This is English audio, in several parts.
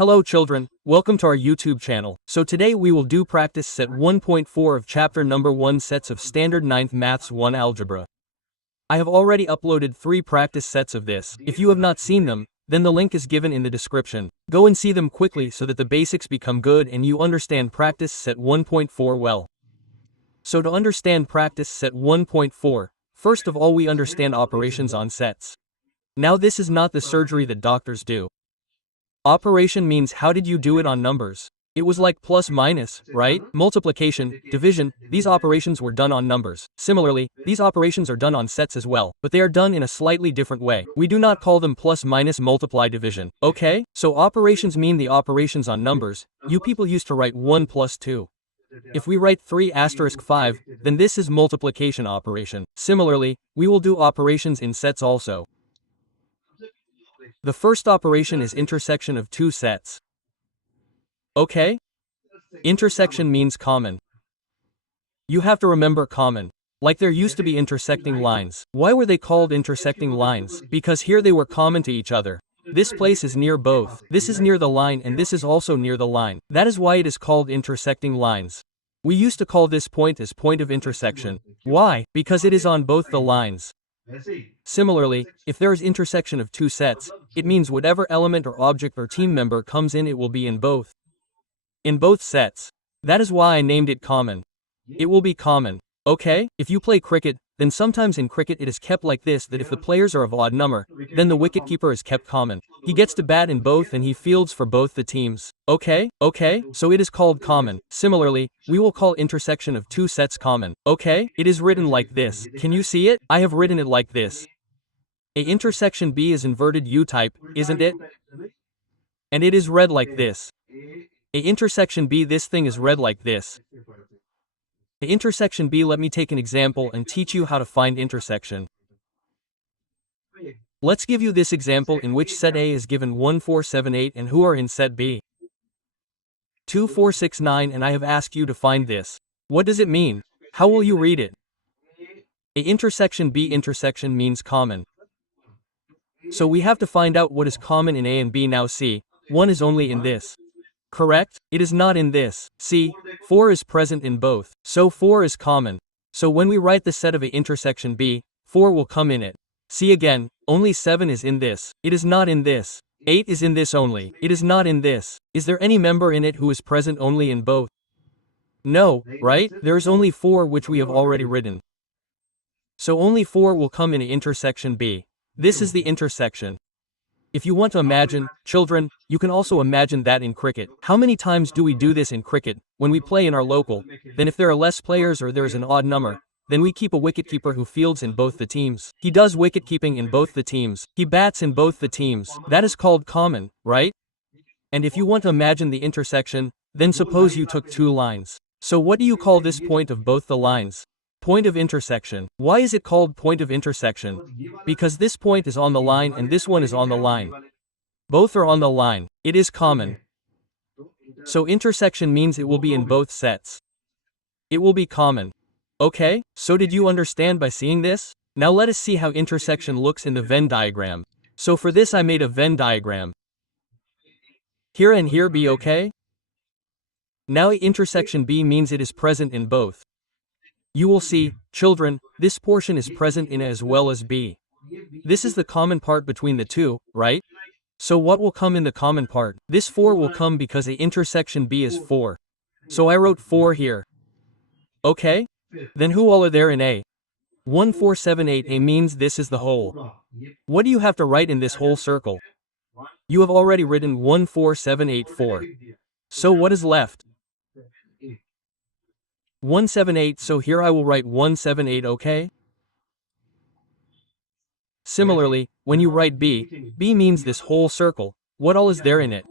Hello children, welcome to our YouTube channel. So today we will do practice set 1.4 of chapter number 1 sets of standard 9th maths 1 algebra. I have already uploaded 3 practice sets of this. If you have not seen them, then the link is given in the description. Go and see them quickly so that the basics become good and you understand practice set 1.4 well. So to understand practice set 1.4, first of all we understand operations on sets. Now this is not the surgery that doctors do. Operation means how did you do it on numbers? It was like plus minus, right? Multiplication, division, these operations were done on numbers. Similarly, these operations are done on sets as well, but they are done in a slightly different way. We do not call them plus minus multiply division, okay? So operations mean the operations on numbers. You people used to write 1 plus 2. If we write 3 asterisk 5, then this is multiplication operation. Similarly, we will do operations in sets also. The first operation is intersection of 2 sets. Okay? Intersection means common. You have to remember common. Like there used to be intersecting lines. Why were they called intersecting lines? Because here they were common to each other. This place is near both. This is near the line and this is also near the line. That is why it is called intersecting lines. We used to call this point as point of intersection. Why? Because it is on both the lines. Similarly, if there is intersection of 2 sets, it means whatever element or object or team member comes in it will be in both. In both sets. That is why I named it common. It will be common. Okay? If you play cricket, then sometimes in cricket it is kept like this that if the players are of odd number, then the wicketkeeper is kept common. He gets to bat in both and he fields for both the teams. Okay? Okay? So it is called common. Similarly, we will call intersection of 2 sets common. Okay? It is written like this. Can you see it? I have written it like this. A intersection B is inverted U-type, isn't it? And it is read like this. A intersection B, this thing is read like this. A intersection B, let me take an example and teach you how to find intersection. Let's give you this example in which set A is given 1, 4, 7, 8 and who are in set B. 2, 4, 6, 9 and I have asked you to find this. What does it mean? How will you read it? A intersection B intersection means common. So we have to find out what is common in A and B. Now see, 1 is only in this. Correct? It is not in this. See, 4 is present in both. So 4 is common. So when we write the set of A intersection B, 4 will come in it. See again, only 7 is in this. It is not in this. 8 is in this only. It is not in this. Is there any member in it who is present only in both? No, right? There is only 4 which we have already written. So only 4 will come in A intersection B. This is the intersection. If you want to imagine, children, you can also imagine that in cricket. How many times do we do this in cricket? When we play in our local, then if there are less players or there is an odd number, then we keep a wicketkeeper who fields in both the teams. He does wicketkeeping in both the teams. He bats in both the teams. That is called common, right? And if you want to imagine the intersection, then suppose you took 2 lines. So what do you call this point of both the lines? Point of intersection. Why is it called point of intersection? Because this point is on the line and this one is on the line. Both are on the line. It is common. So intersection means it will be in both sets. It will be common. Okay, so did you understand by seeing this? Now let us see how intersection looks in the Venn diagram. So for this I made a Venn diagram. Here and here be okay? Now intersection B means it is present in both. You will see, children, this portion is present in A as well as B. This is the common part between the two, right? So what will come in the common part? This 4 will come because A intersection B is 4. So I wrote 4 here. Okay? Then who all are there in A? 1, 4, 7, 8. A means this is the whole. What do you have to write in this whole circle? You have already written 1, 4, 7, 8, 4. So what is left? 178, so here I will write 178, okay? Similarly, when you write B, B means this whole circle. What all is there in it?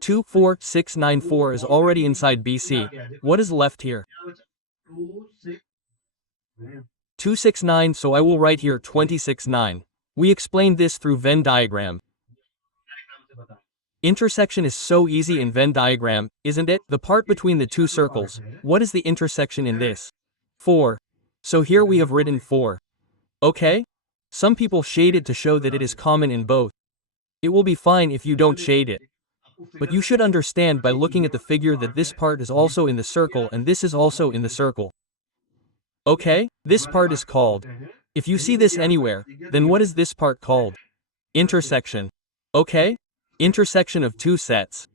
2, 4, 6, 9, 4 is already inside BC. What is left here? 2, 6, 9, so I will write here 26, 9. We explained this through Venn diagram. Intersection is so easy in Venn diagram, isn't it? The part between the 2 circles. What is the intersection in this? 4. So here we have written 4. Okay? Some people shade it to show that it is common in both. It will be fine if you don't shade it. But you should understand by looking at the figure that this part is also in the circle and this is also in the circle. Okay, this part is called. If you see this anywhere, then what is this part called? Intersection. Okay? Intersection of two sets.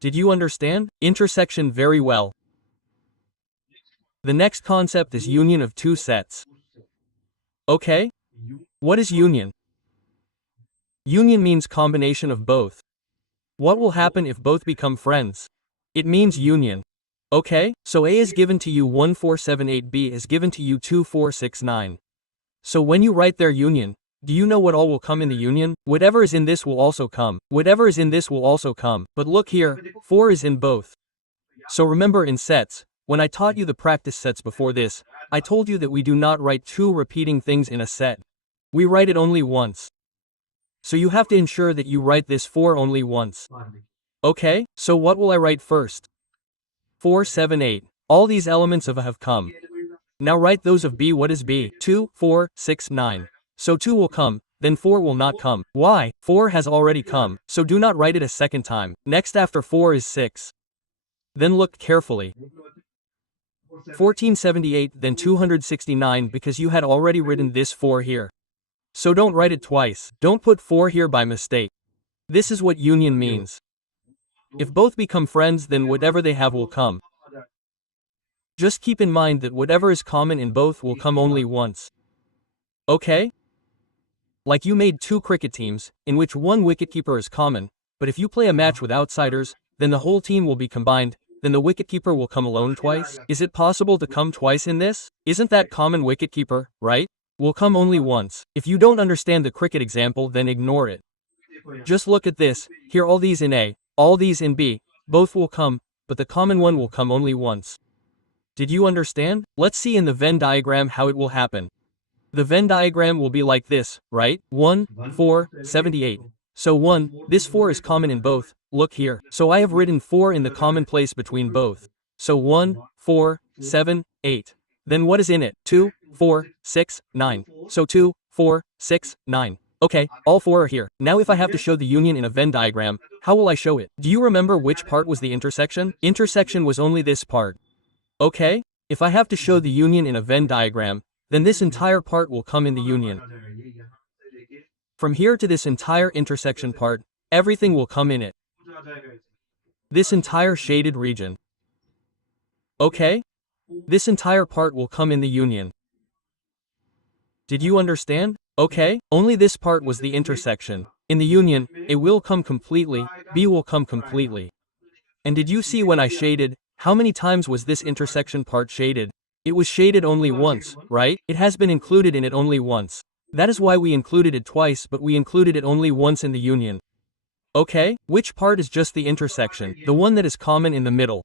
Did you understand? Intersection very well. The next concept is union of two sets. Okay? What is union? Union means combination of both. What will happen if both become friends? It means union. Okay, so A is given to you 1478, B is given to you 2469. So when you write their union, do you know what all will come in the union? Whatever is in this will also come. Whatever is in this will also come. But look here, 4 is in both. So remember in sets, when I taught you the practice sets before this, I told you that we do not write two repeating things in a set. We write it only once. So you have to ensure that you write this 4 only once. Okay, so what will I write first? 4, 7, 8. All these elements of A have come. Now write those of B. What is B? 2, 4, 6, 9. So 2 will come, then 4 will not come. Why? 4 has already come, so do not write it a second time. Next after 4 is 6. Then look carefully. 1478, then 269 because you had already written this 4 here. So don't write it twice. Don't put 4 here by mistake. This is what union means. If both become friends, then whatever they have will come. Just keep in mind that whatever is common in both will come only once. Okay? Like you made two cricket teams, in which one wicketkeeper is common, but if you play a match with outsiders, then the whole team will be combined, then the wicketkeeper will come alone twice. Is it possible to come twice in this? Isn't that common wicketkeeper, right? Will come only once. If you don't understand the cricket example, then ignore it. Just look at this, here all these in A, all these in B, both will come, but the common one will come only once. Did you understand? Let's see in the Venn diagram how it will happen. The Venn diagram will be like this, right? 1, 4, 78. So 1, this 4 is common in both, look here. So I have written 4 in the common place between both. So 1, 4, 7, 8. Then what is in it? 2, 4, 6, 9. So 2, 4, 6, 9. Okay, all 4 are here. Now if I have to show the union in a Venn diagram, how will I show it? Do you remember which part was the intersection? Intersection was only this part. Okay, if I have to show the union in a Venn diagram, then this entire part will come in the union. From here to this entire intersection part, everything will come in it. This entire shaded region. Okay? This entire part will come in the union. Did you understand? Okay, only this part was the intersection. In the union, A will come completely, B will come completely. And did you see when I shaded, how many times was this intersection part shaded? It was shaded only once, right? It has been included in it only once. That is why we included it twice, but we included it only once in the union. Okay, which part is just the intersection, the one that is common in the middle?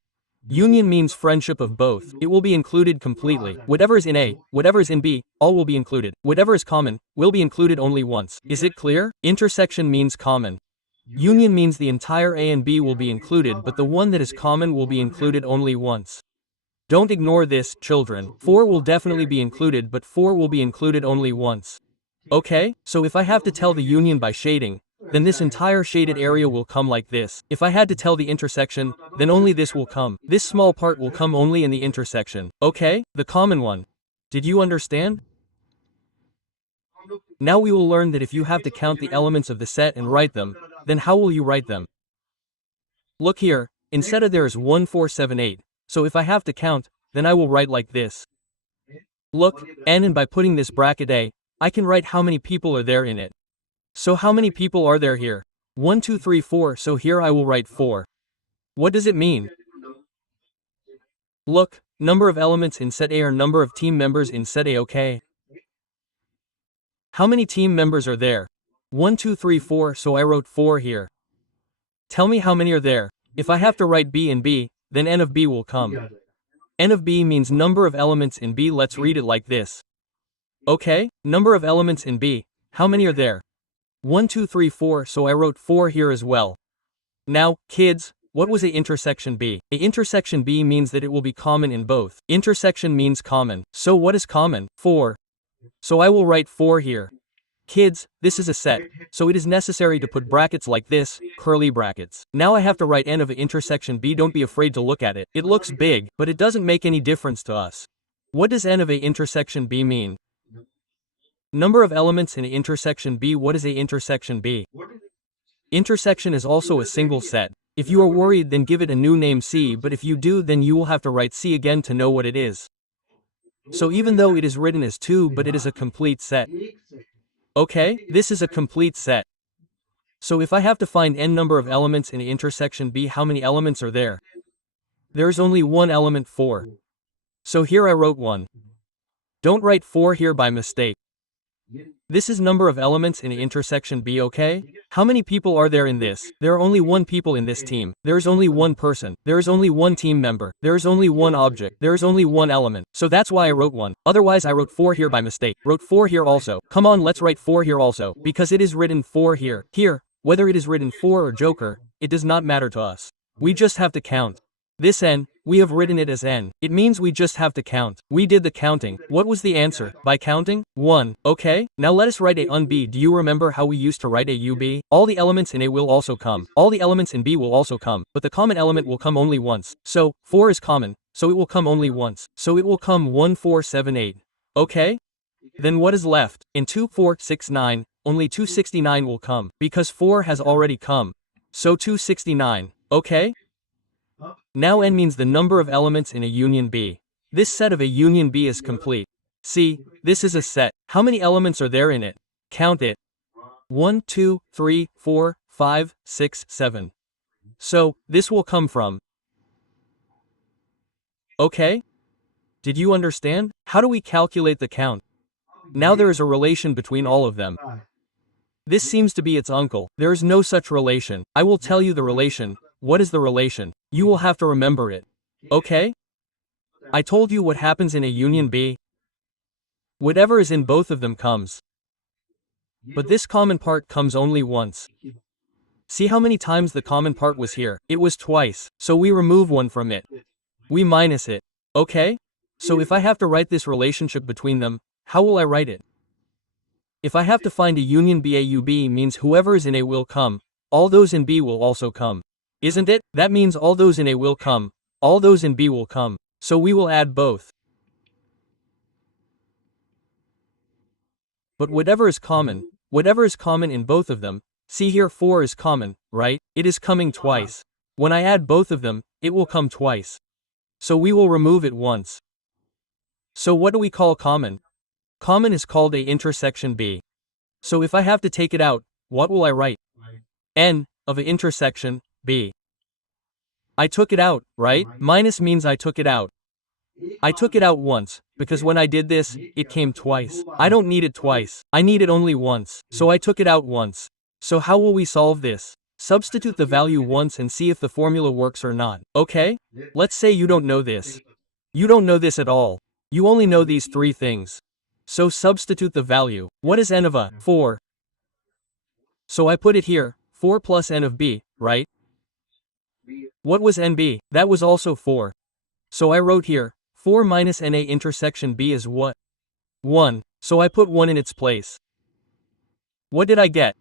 Union means friendship of both. It will be included completely. Whatever is in A, whatever is in B, all will be included. Whatever is common, will be included only once. Is it clear? Intersection means common. Union means the entire A and B will be included, but the one that is common will be included only once. Don't ignore this, children. 4 will definitely be included, but 4 will be included only once. Okay, so if I have to tell the union by shading, then this entire shaded area will come like this. If I had to tell the intersection, then only this will come. This small part will come only in the intersection. Okay, the common one. Did you understand? Now we will learn that if you have to count the elements of the set and write them, then how will you write them? Look here, instead of there is 1, 4, 7, 8. So if I have to count, then I will write like this. Look, n, and by putting this bracket A, I can write how many people are there in it. So how many people are there here? 1, 2, 3, 4, so here I will write 4. What does it mean? Look, number of elements in set A are number of team members in set A, okay? How many team members are there? 1, 2, 3, 4, so I wrote 4 here. Tell me how many are there. If I have to write B in B, then n of B will come. N of B means number of elements in B. Let's read it like this. Okay, number of elements in B. How many are there? 1, 2, 3, 4, so I wrote 4 here as well. Now, kids, what was A intersection B? A intersection B means that it will be common in both. Intersection means common. So what is common? 4. So I will write 4 here. Kids, this is a set, so it is necessary to put brackets like this, curly brackets. Now I have to write n of a intersection b. Don't be afraid to look at it. It looks big, but it doesn't make any difference to us. What does n of a intersection b mean? Number of elements in a intersection b. What is a intersection b? Intersection is also a single set. If you are worried, then give it a new name C, but if you do, then you will have to write C again to know what it is. So even though it is written as 2, but it is a complete set. Okay, this is a complete set. So if I have to find n number of elements in a intersection B, how many elements are there? There is only one element, 4. So here I wrote 1. Don't write 4 here by mistake. This is number of elements in a intersection B, okay? How many people are there in this? There are only 1 people in this team. There is only 1 person. There is only 1 team member. There is only 1 object. There is only 1 element. So that's why I wrote 1. Otherwise I wrote 4 here by mistake. Wrote 4 here also. Come on, let's write 4 here also. Because it is written 4 here. Here, whether it is written 4 or Joker, it does not matter to us. We just have to count. This n, we have written it as n. It means we just have to count. We did the counting. What was the answer? By counting? 1. Okay, now let us write a un b. Do you remember how we used to write a ub? All the elements in a will also come. All the elements in b will also come. But the common element will come only once. So, 4 is common. So it will come only once. So it will come 1, 4, 7, 8. Okay? Then what is left? In 2, 4, 6, 9, only 269 will come. Because 4 has already come. So 269. Okay? Now n means the number of elements in a union B. This set of a union B is complete. See, this is a set. How many elements are there in it? Count it. 1, 2, 3, 4, 5, 6, 7. So, this will come from. Okay? Did you understand? How do we calculate the count? Now there is a relation between all of them. This seems to be its uncle. There is no such relation. I will tell you the relation. What is the relation? You will have to remember it. Okay? I told you what happens in a union B. Whatever is in both of them comes. But this common part comes only once. See how many times the common part was here? It was twice. So we remove 1 from it. We minus it. Okay? So if I have to write this relationship between them, how will I write it? If I have to find a union B, a UB means whoever is in A will come. All those in B will also come. Isn't it? That means all those in A will come. All those in B will come. So we will add both. But whatever is common in both of them, see here 4 is common, right? It is coming twice. When I add both of them, it will come twice. So we will remove it once. So what do we call common? Common is called a intersection B. So if I have to take it out, what will I write? N of a intersection B. I took it out, right? Minus means I took it out. I took it out once, because when I did this, it came twice. I don't need it twice. I need it only once. So I took it out once. So how will we solve this? Substitute the value once and see if the formula works or not. Okay? Let's say you don't know this. You don't know this at all. You only know these 3 things. So substitute the value. What is n of a? 4. So I put it here, 4 plus n of b, right? What was nb? That was also 4. So I wrote here, 4 minus na intersection b is what? 1. So I put 1 in its place. What did I get?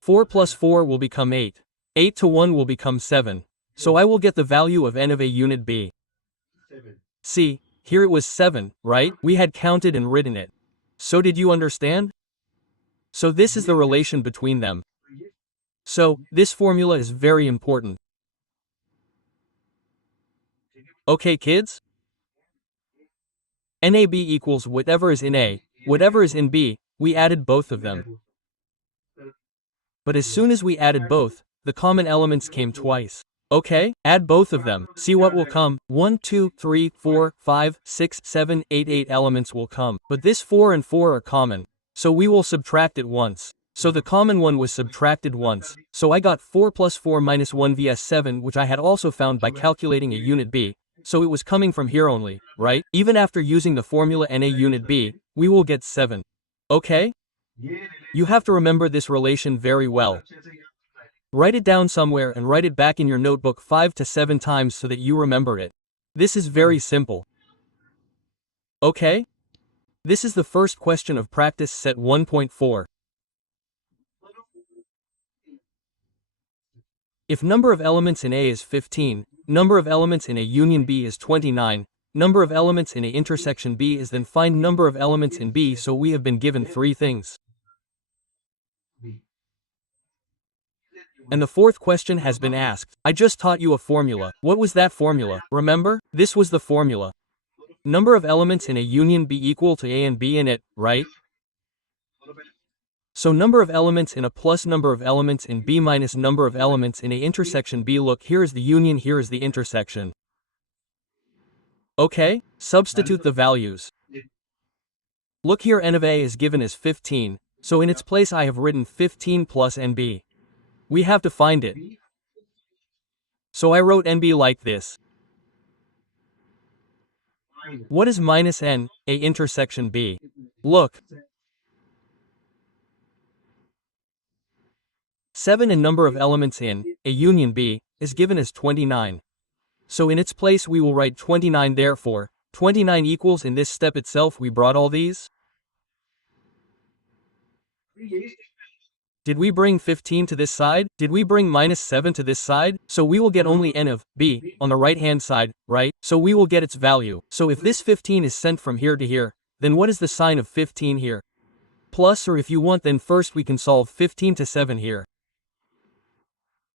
4 plus 4 will become 8. 8 to 1 will become 7. So I will get the value of n of a unit b. See, here it was 7, right? We had counted and written it. So did you understand? So this is the relation between them. So, this formula is very important. Okay kids? NAB equals whatever is in A, whatever is in B, we added both of them. But as soon as we added both, the common elements came twice. Okay, add both of them, see what will come. 1, 2, 3, 4, 5, 6, 7, 8, 8 elements will come. But this 4 and 4 are common. So we will subtract it once. So the common one was subtracted once. So I got 4 plus 4 minus 1 vs 7, which I had also found by calculating a unit B. So it was coming from here only, right? Even after using the formula NA unit B, we will get 7. Okay? You have to remember this relation very well. Write it down somewhere and write it back in your notebook 5 to 7 times so that you remember it. This is very simple. Okay? This is the first question of practice set 1.4. If number of elements in A is 15, number of elements in A union B is 29, number of elements in A intersection B is, then find number of elements in B. So we have been given three things. And the fourth question has been asked. I just taught you a formula. What was that formula? Remember? This was the formula. Number of elements in A union B equal to A and B in it, right? So number of elements in A plus number of elements in B minus number of elements in A intersection B. Look, here is the union, here is the intersection. Okay, substitute the values. Look here, n of A is given as 15, so in its place I have written 15 plus nb. We have to find it. So I wrote nb like this. What is minus n, A intersection B? Look. 7 and number of elements in A union B is given as 29. So in its place we will write 29, therefore 29 equals, in this step itself we brought all these. Did we bring 15 to this side? Did we bring minus 7 to this side? So we will get only n of b on the right hand side, right? So we will get its value. So if this 15 is sent from here to here, then what is the sign of 15 here? Plus, or if you want, then first we can solve 15 to 7 here.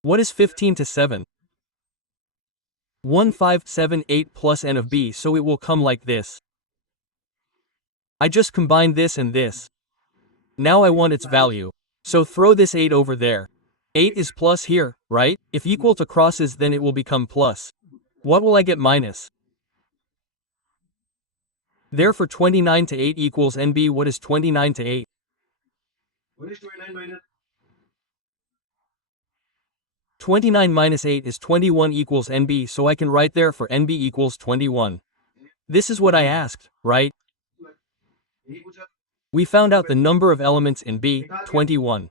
What is 15 to 7? 1 5 7 8 plus n of b, so it will come like this. I just combined this and this. Now I want its value. So throw this 8 over there. 8 is plus here, right? If equal to crosses, then it will become plus. What will I get minus? Therefore 29 to 8 equals nb. What is 29 to 8? What is 29 minus? 29 minus 8 is 21 equals nb, so I can write there for nb equals 21. This is what I asked, right? We found out the number of elements in B, 21.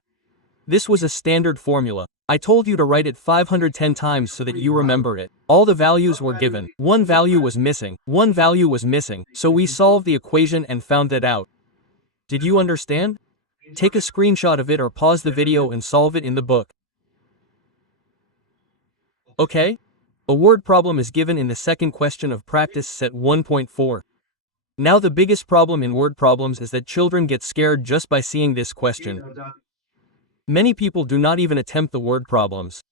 This was a standard formula. I told you to write it 510 times so that you remember it. All the values were given. One value was missing. One value was missing. So we solved the equation and found that out. Did you understand? Take a screenshot of it or pause the video and solve it in the book. Okay? A word problem is given in the second question of practice set 1.4. Now the biggest problem in word problems is that children get scared just by seeing this question. Many people do not even attempt the word problems.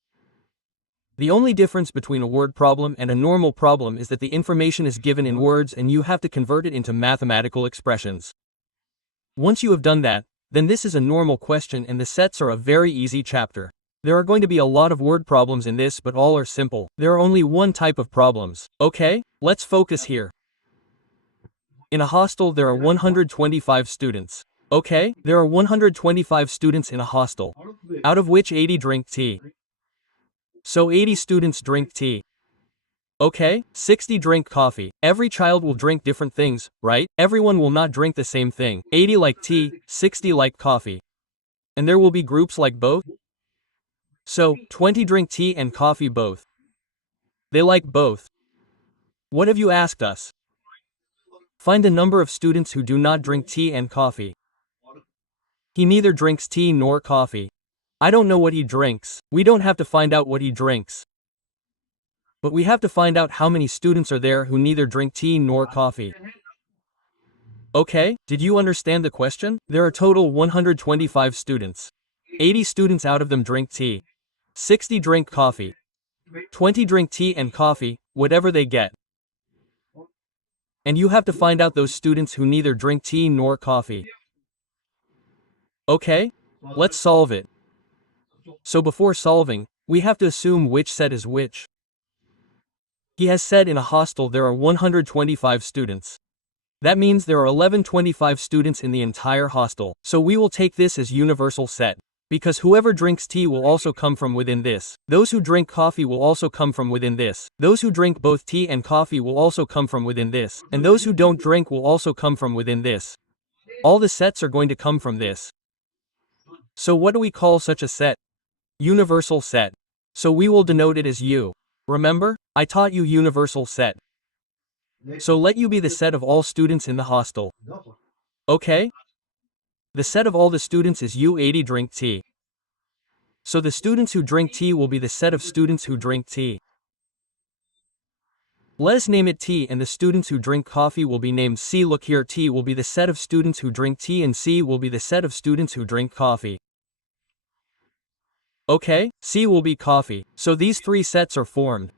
The only difference between a word problem and a normal problem is that the information is given in words and you have to convert it into mathematical expressions. Once you have done that, then this is a normal question and the sets are a very easy chapter. There are going to be a lot of word problems in this, but all are simple. There are only one type of problems. Okay, let's focus here. In a hostel there are 125 students. Okay, there are 125 students in a hostel, out of which 80 drink tea. So 80 students drink tea. Okay, 60 drink coffee. Every child will drink different things, right? Everyone will not drink the same thing. 80 like tea, 60 like coffee. And there will be groups like both. So, 20 drink tea and coffee both. They like both. What have you asked us? Find the number of students who do not drink tea and coffee. He neither drinks tea nor coffee. I don't know what he drinks. We don't have to find out what he drinks. But we have to find out how many students are there who neither drink tea nor coffee. Okay, did you understand the question? There are total 125 students. 80 students out of them drink tea. 60 drink coffee. 20 drink tea and coffee, whatever they get. And you have to find out those students who neither drink tea nor coffee. Okay, let's solve it. So before solving, we have to assume which set is which. He has said in a hostel there are 125 students. That means there are 1125 students in the entire hostel. So we will take this as universal set. Because whoever drinks tea will also come from within this. Those who drink coffee will also come from within this. Those who drink both tea and coffee will also come from within this. And those who don't drink will also come from within this. All the sets are going to come from this. So what do we call such a set? Universal set. So we will denote it as U. Remember? I taught you universal set. So let U be the set of all students in the hostel. Okay? The set of all the students is U80 drink tea. So the students who drink tea will be the set of students who drink tea. Let us name it T, and the students who drink coffee will be named C. Look here, T will be the set of students who drink tea and C will be the set of students who drink coffee. Okay, C will be coffee. So these three sets are formed.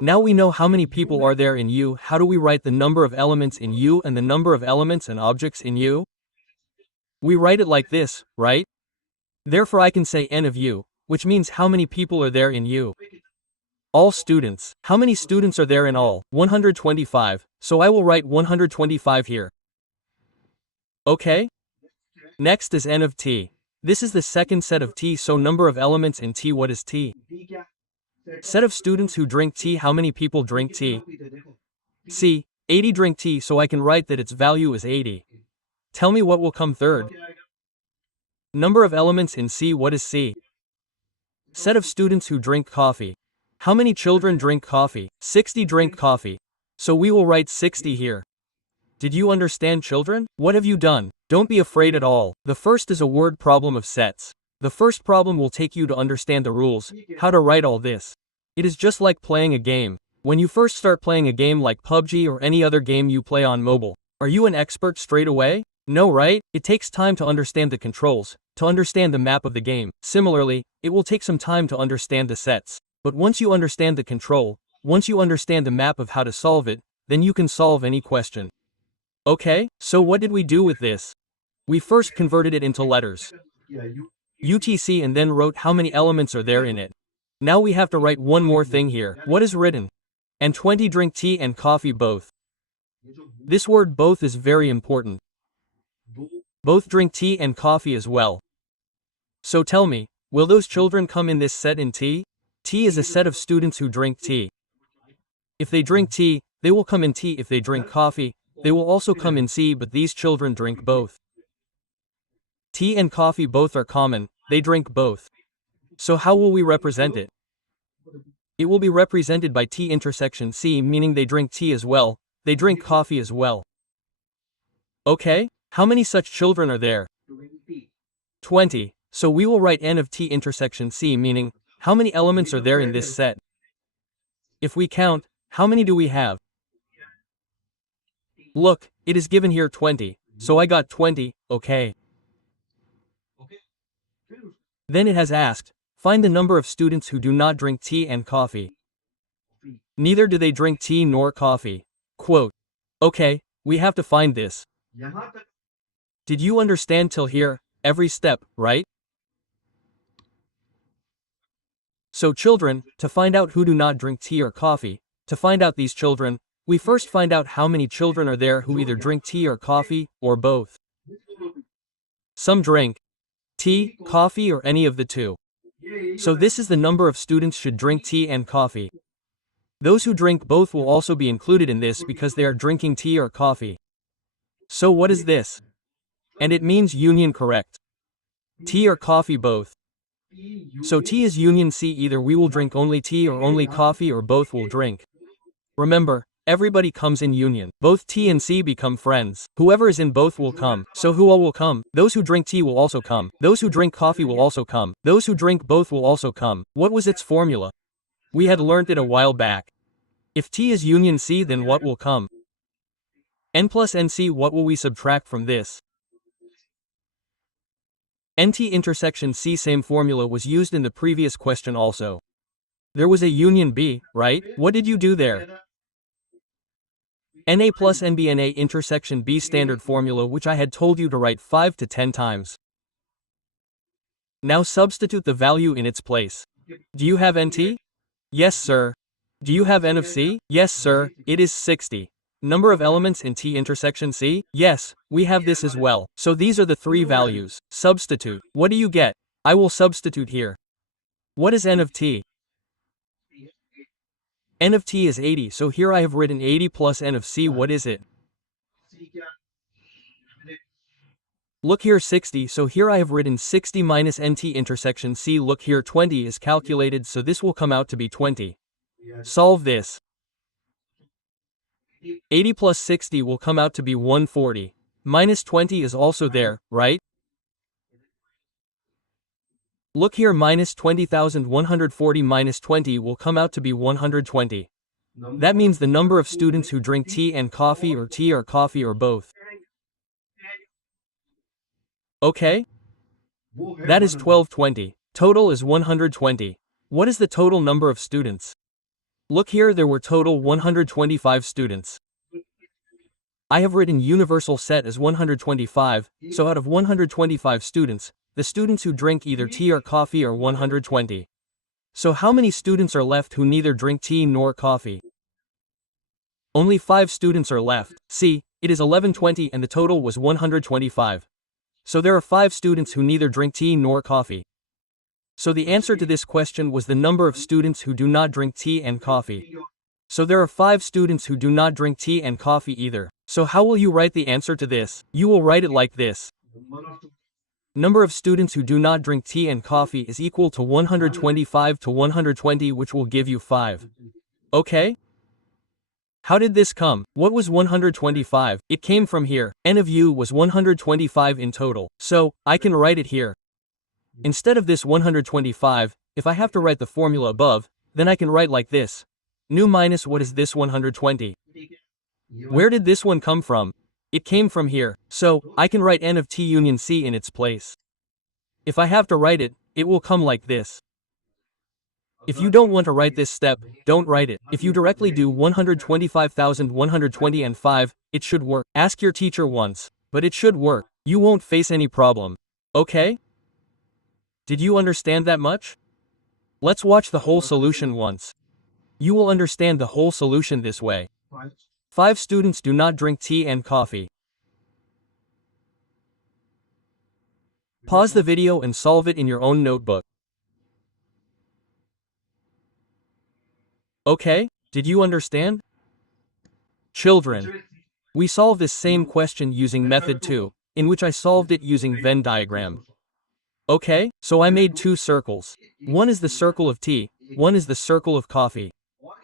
Now we know how many people are there in U. How do we write the number of elements in U and the number of elements and objects in U? We write it like this, right? Therefore I can say N of U, which means how many people are there in U. All students. How many students are there in all? 125. So I will write 125 here. Okay? Next is N of T. This is the second set of T, so number of elements in T. What is T? Set of students who drink tea. How many people drink tea? C. 80 drink tea, so I can write that its value is 80. Tell me what will come third. Number of elements in C. What is C? Set of students who drink coffee. How many children drink coffee? 60 drink coffee. So we will write 60 here. Did you understand, children? What have you done? Don't be afraid at all. The first is a word problem of sets. The first problem will take you to understand the rules, how to write all this. It is just like playing a game. When you first start playing a game like PUBG or any other game you play on mobile, are you an expert straight away? No, right? It takes time to understand the controls, to understand the map of the game. Similarly, it will take some time to understand the sets. But once you understand the control, once you understand the map of how to solve it, then you can solve any question. Okay, so what did we do with this? We first converted it into letters. UTC and then wrote how many elements are there in it. Now we have to write one more thing here. What is written? And 20 drink tea and coffee both. This word both is very important. Both drink tea and coffee as well. So tell me, will those children come in this set in T? T is a set of students who drink tea. If they drink tea, they will come in T. If they drink coffee, they will also come in C, but these children drink both. Tea and coffee both are common, they drink both. So how will we represent it? It will be represented by T intersection C, meaning they drink tea as well, they drink coffee as well. Okay, how many such children are there? 20. So we will write N of T intersection C, meaning, how many elements are there in this set? If we count, how many do we have? Look, it is given here 20, so I got 20, okay. Then it has asked, find the number of students who do not drink tea and coffee. Neither do they drink tea nor coffee. Quote. Okay, we have to find this. Did you understand till here, every step, right? So children, to find out who do not drink tea or coffee, to find out these children, we first find out how many children are there who either drink tea or coffee, or both. Some drink tea, coffee, or any of the two. So this is the number of students should drink tea and coffee. Those who drink both will also be included in this because they are drinking tea or coffee. So what is this? And it means union, correct. Tea or coffee both. So T is union C, either we will drink only tea or only coffee or both will drink. Remember, everybody comes in union. Both T and C become friends. Whoever is in both will come. So who all will come? Those who drink tea will also come. Those who drink coffee will also come. Those who drink both will also come. What was its formula? We had learned it a while back. If T is union C, then what will come? N plus NC. What will we subtract from this? NT intersection C. Same formula was used in the previous question also. There was a union B, right? What did you do there? NA plus NB. NA intersection B, standard formula which I had told you to write 5 to 10 times. Now substitute the value in its place. Do you have NT? Yes, sir. Do you have N of C? Yes, sir. It is 60. Number of elements in T intersection C? Yes, we have this as well. So these are the three values. Substitute. What do you get? I will substitute here. What is N of T? N of T is 80, so here I have written 80 plus N of C. What is it? Look here, 60, so here I have written 60 minus NT intersection C. Look here, 20 is calculated, so this will come out to be 20. Solve this. 80 plus 60 will come out to be 140. Minus 20 is also there, right? Look here, minus 20,140 minus 20 will come out to be 120. That means the number of students who drink tea and coffee or coffee or both. Okay? That is 1220. Total is 120. What is the total number of students? Look here, there were total 125 students. I have written universal set as 125, so out of 125 students, the students who drink either tea or coffee are 120. So how many students are left who neither drink tea nor coffee? Only 5 students are left. See, it is 1120 and the total was 125. So there are 5 students who neither drink tea nor coffee. So the answer to this question was the number of students who do not drink tea and coffee. So there are 5 students who do not drink tea and coffee either. So how will you write the answer to this? You will write it like this. Number of students who do not drink tea and coffee is equal to 125 to 120, which will give you 5. Okay? How did this come? What was 125? It came from here. N of u was 125 in total. So, I can write it here. Instead of this 125, if I have to write the formula above, then I can write like this. Nu minus what is this 120? Where did this one come from? It came from here. So, I can write n of t union c in its place. If I have to write it, it will come like this. If you don't want to write this step, don't write it. If you directly do 125,120 and 5, it should work. Ask your teacher once, but it should work. You won't face any problem. Okay? Did you understand that much? Let's watch the whole solution once. You will understand the whole solution this way. 5 students do not drink tea and coffee. Pause the video and solve it in your own notebook. Okay, did you understand? Children, we solve this same question using method 2, in which I solved it using Venn diagram. Okay, so I made 2 circles. One is the circle of tea, one is the circle of coffee.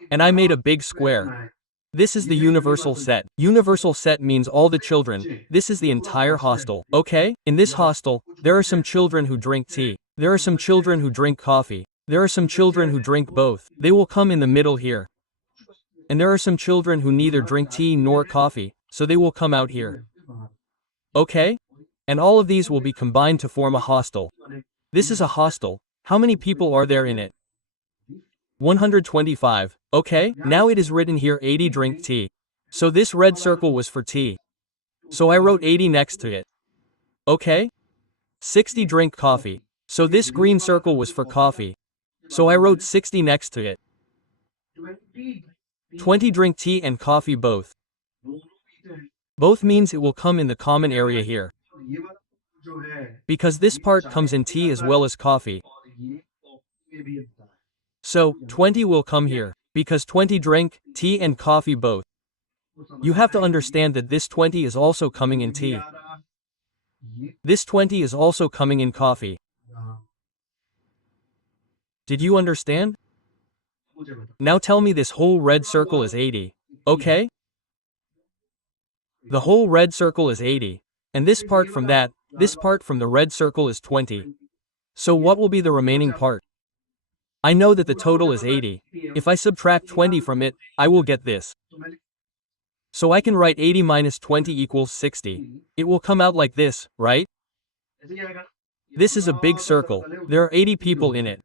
And I made a big square. This is the universal set. Universal set means all the children. This is the entire hostel. Okay? In this hostel, there are some children who drink tea. There are some children who drink coffee. There are some children who drink both. They will come in the middle here. And there are some children who neither drink tea nor coffee, so they will come out here. Okay? And all of these will be combined to form a hostel. This is a hostel. How many people are there in it? 125. Okay, now it is written here 80 drink tea. So this red circle was for tea. So I wrote 80 next to it. Okay? 60 drink coffee. So this green circle was for coffee. So I wrote 60 next to it. 20 drink tea and coffee both. Both means it will come in the common area here. Because this part comes in tea as well as coffee. So, 20 will come here, because 20 drink tea and coffee both. You have to understand that this 20 is also coming in tea. This 20 is also coming in coffee. Did you understand? Now tell me this whole red circle is 80, okay? The whole red circle is 80, and this part from that, this part from the red circle is 20. So what will be the remaining part? I know that the total is 80. If I subtract 20 from it, I will get this. So I can write 80 minus 20 equals 60. It will come out like this, right? This is a big circle. There are 80 people in it.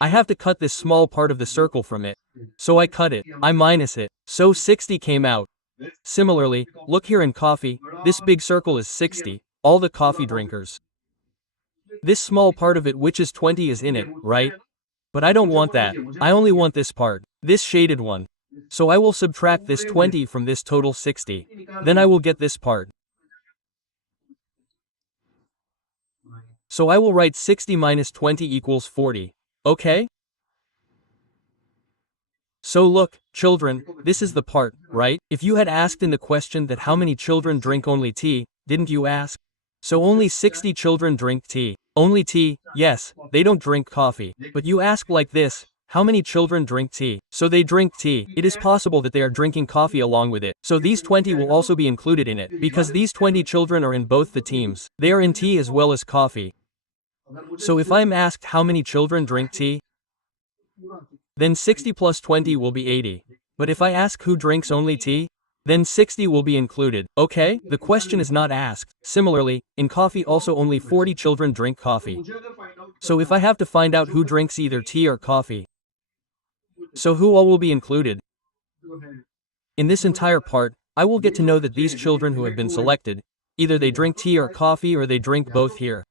I have to cut this small part of the circle from it. So I cut it. I minus it. So 60 came out. Similarly, look here in coffee. This big circle is 60. All the coffee drinkers. This small part of it, which is 20, is in it, right? But I don't want that. I only want this part. This shaded one. So I will subtract this 20 from this total 60. Then I will get this part. So I will write 60 minus 20 equals 40. Okay? So look, children, this is the part, right? If you had asked in the question that how many children drink only tea, didn't you ask? So only 60 children drink tea. Only tea, yes, they don't drink coffee. But you ask like this, How many children drink tea? So they drink tea. It is possible that they are drinking coffee along with it. So these 20 will also be included in it, because these 20 children are in both the teams. They are in tea as well as coffee. So if I am asked how many children drink tea, then 60 plus 20 will be 80. But if I ask who drinks only tea, then 60 will be included. Okay? The question is not asked. Similarly, in coffee also only 40 children drink coffee. So if I have to find out who drinks either tea or coffee, so who all will be included? In this entire part, I will get to know that these children who have been selected, either they drink tea or coffee or they drink both here.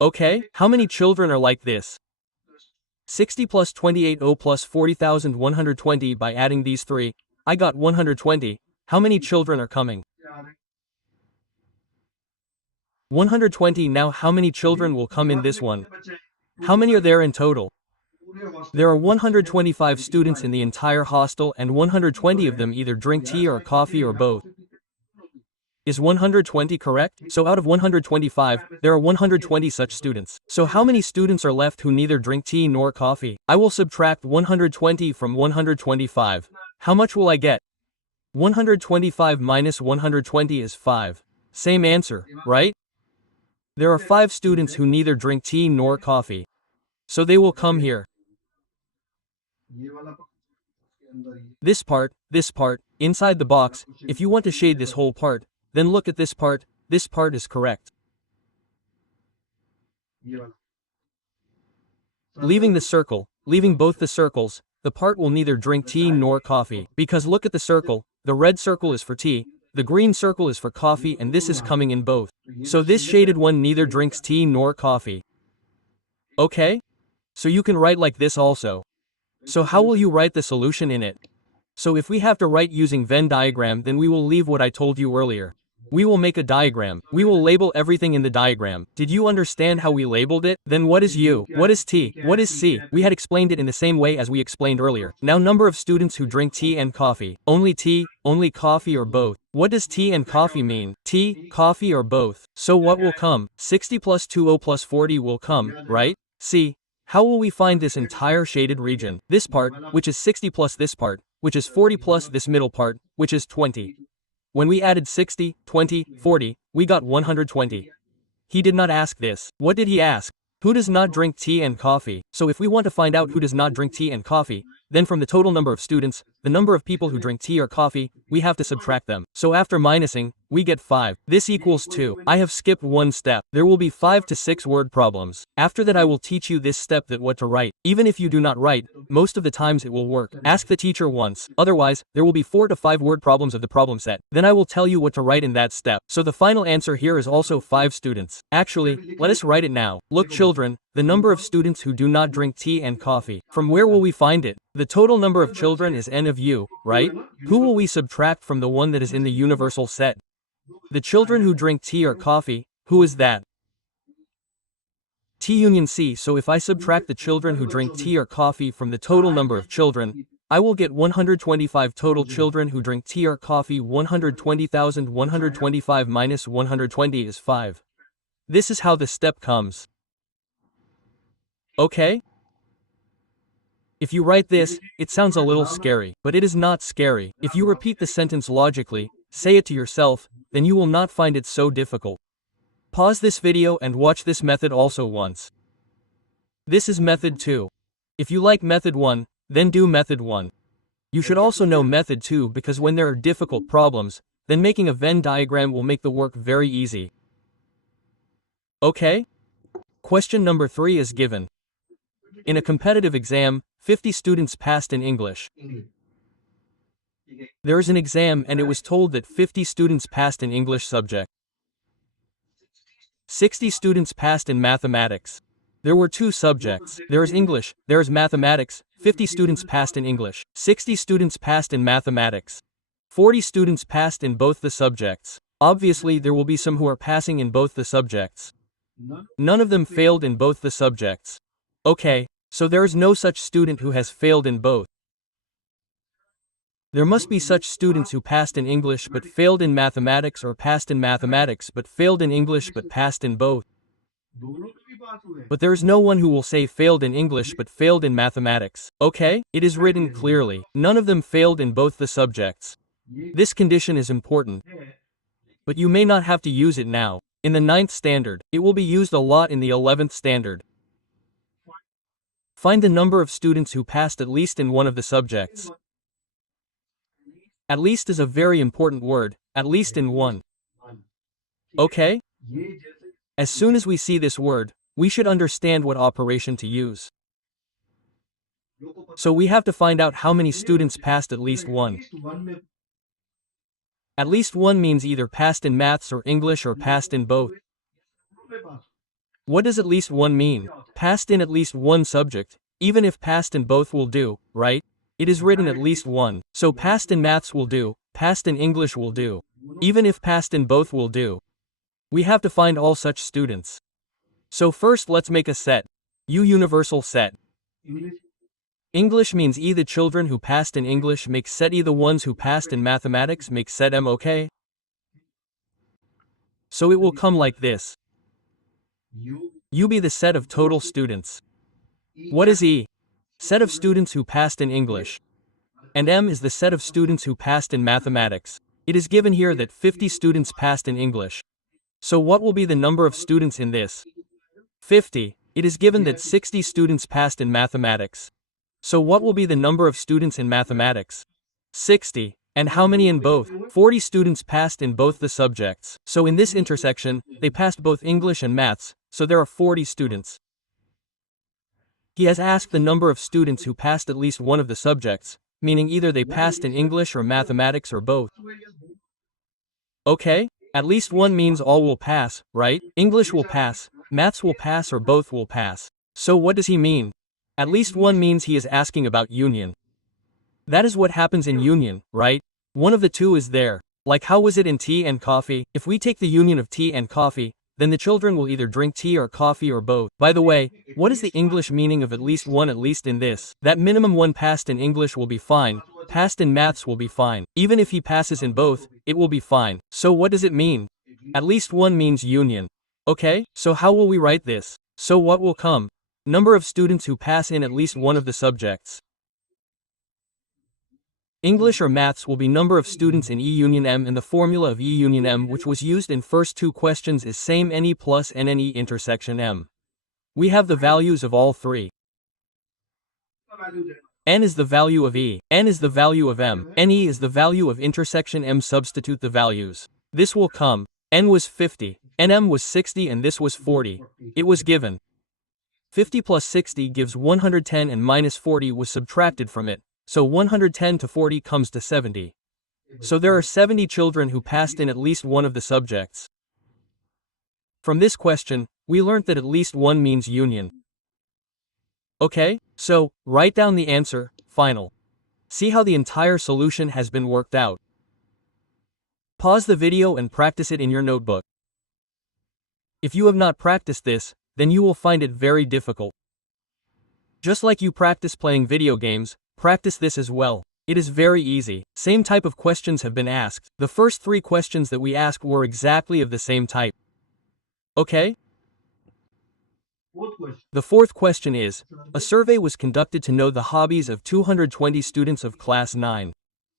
Okay? How many children are like this? 60 plus 28 plus 40,120 by adding these three. I got 120. How many children are coming? 120. Now how many children will come in this one? How many are there in total? There are 125 students in the entire hostel and 120 of them either drink tea or coffee or both. Is 120 correct? So out of 125, there are 120 such students. So how many students are left who neither drink tea nor coffee? I will subtract 120 from 125. How much will I get? 125 minus 120 is 5. Same answer, right? There are 5 students who neither drink tea nor coffee. So they will come here. This part, inside the box, if you want to shade this whole part, then look at this part is correct. Leaving both the circles, the part will neither drink tea nor coffee. Because look at the circle, the red circle is for tea, the green circle is for coffee and this is coming in both. So this shaded one neither drinks tea nor coffee. Okay? So you can write like this also. So how will you write the solution in it? So if we have to write using Venn diagram, then we will leave what I told you earlier. We will make a diagram. We will label everything in the diagram. Did you understand how we labeled it? Then what is U? What is T? What is C? We had explained it in the same way as we explained earlier. Now number of students who drink tea and coffee. Only tea, only coffee or both. What does tea and coffee mean? Tea, coffee or both. So what will come? 60 plus 20 plus 40 will come, right? C. How will we find this entire shaded region? This part, which is 60 plus this part, which is 40 plus this middle part, which is 20. When we added 60, 20, 40, we got 120. He did not ask this. What did he ask? Who does not drink tea and coffee? So if we want to find out who does not drink tea and coffee, then from the total number of students, the number of people who drink tea or coffee, we have to subtract them. So after minusing, we get 5. This equals 2. I have skipped one step. There will be 5 to 6 word problems. After that I will teach you this step that what to write. Even if you do not write, most of the times it will work. Ask the teacher once. Otherwise, there will be 4 to 5 word problems of the problem set. Then I will tell you what to write in that step. So the final answer here is also 5 students. Actually, let us write it now. Look children, the number of students who do not drink tea and coffee. From where will we find it? The total number of children is n of u, right? Who will we subtract from the one that is in the universal set? The children who drink tea or coffee, who is that? T union C. So if I subtract the children who drink tea or coffee from the total number of children, I will get 125 total children who drink tea or coffee. 120,125 minus 120 is 5. This is how the step comes. Okay? If you write this, it sounds a little scary, but it is not scary. If you repeat the sentence logically, say it to yourself, then you will not find it so difficult. Pause this video and watch this method also once. This is method 2. If you like method 1, then do method 1. You should also know method 2 because when there are difficult problems, then making a Venn diagram will make the work very easy. Okay? Question number 3 is given. In a competitive exam, 50 students passed in English. There is an exam and it was told that 50 students passed in English subject. 60 students passed in mathematics. There were 2 subjects. There is English, there is mathematics. 50 students passed in English. 60 students passed in mathematics. 40 students passed in both the subjects. Obviously, there will be some who are passing in both the subjects. None of them failed in both the subjects. Okay, so there is no such student who has failed in both. There must be such students who passed in English but failed in mathematics or passed in mathematics but failed in English but passed in both. दोनों में भी पास हुए। But there is no one who will say failed in English but failed in mathematics. Okay? It is written clearly. None of them failed in both the subjects. ये This condition is important, है but you may not have to use it now. In the 9th standard, it will be used a lot in the 11th standard. Find the number of students who passed at least in one of the subjects. At least is a very important word, at least in one. Okay? ये जैसे As soon as we see this word, we should understand what operation to use. लोगों को So we have to find out how many students passed at least one. One में At least one means either passed in maths or English or passed in both. दोनों में पास What does at least one mean? Passed in at least one subject, even if passed in both will do, right? It is written at least one, so passed in maths will do, passed in English will do. Even if passed in both will do. We have to find all such students. So first let's make a set. U universal set. English English means E. The children who passed in English make set E. The ones who passed in mathematics make set M. Okay? So it will come like this. You U be the set of total students. What is E? Set of students who passed in English. And M is the set of students who passed in mathematics. It is given here that 50 students passed in English. So what will be the number of students in this? 50. It is given that 60 students passed in mathematics. So what will be the number of students in mathematics? 60. And how many in both? 40 students passed in both the subjects. So in this intersection, they passed both English and maths, so there are 40 students. He has asked the number of students who passed at least one of the subjects, meaning either they passed in English or mathematics or both. Okay? At least one means all will pass, right? English will pass, maths will pass, or both will pass. So what does he mean? At least one means he is asking about union. That is what happens in union, right? One of the two is there. Like how was it in tea and coffee? If we take the union of tea and coffee, then the children will either drink tea or coffee or both. By the way, what is the English meaning of at least one at least in this? That minimum one passed in English will be fine, passed in maths will be fine. Even if he passes in both, it will be fine. So what does it mean? At least one means union. Okay, so how will we write this? So what will come? Number of students who pass in at least one of the subjects. English or maths will be number of students in E union M, and the formula of E union M which was used in first two questions is same NE plus NNE intersection M. We have the values of all three. N is the value of E, N is the value of M, NE is the value of intersection M. Substitute the values. This will come. N was 50, NM was 60, and this was 40. It was given. 50 plus 60 gives 110 and minus 40 was subtracted from it. So 110 to 40 comes to 70. So there are 70 children who passed in at least one of the subjects. From this question, we learnt that at least one means union. Okay, so, write down the answer, final. See how the entire solution has been worked out. Pause the video and practice it in your notebook. If you have not practiced this, then you will find it very difficult. Just like you practice playing video games, practice this as well. It is very easy. Same type of questions have been asked. The first three questions that we asked were exactly of the same type. Okay? Fourth question The fourth question is, a survey was conducted to know the hobbies of 220 students of class 9.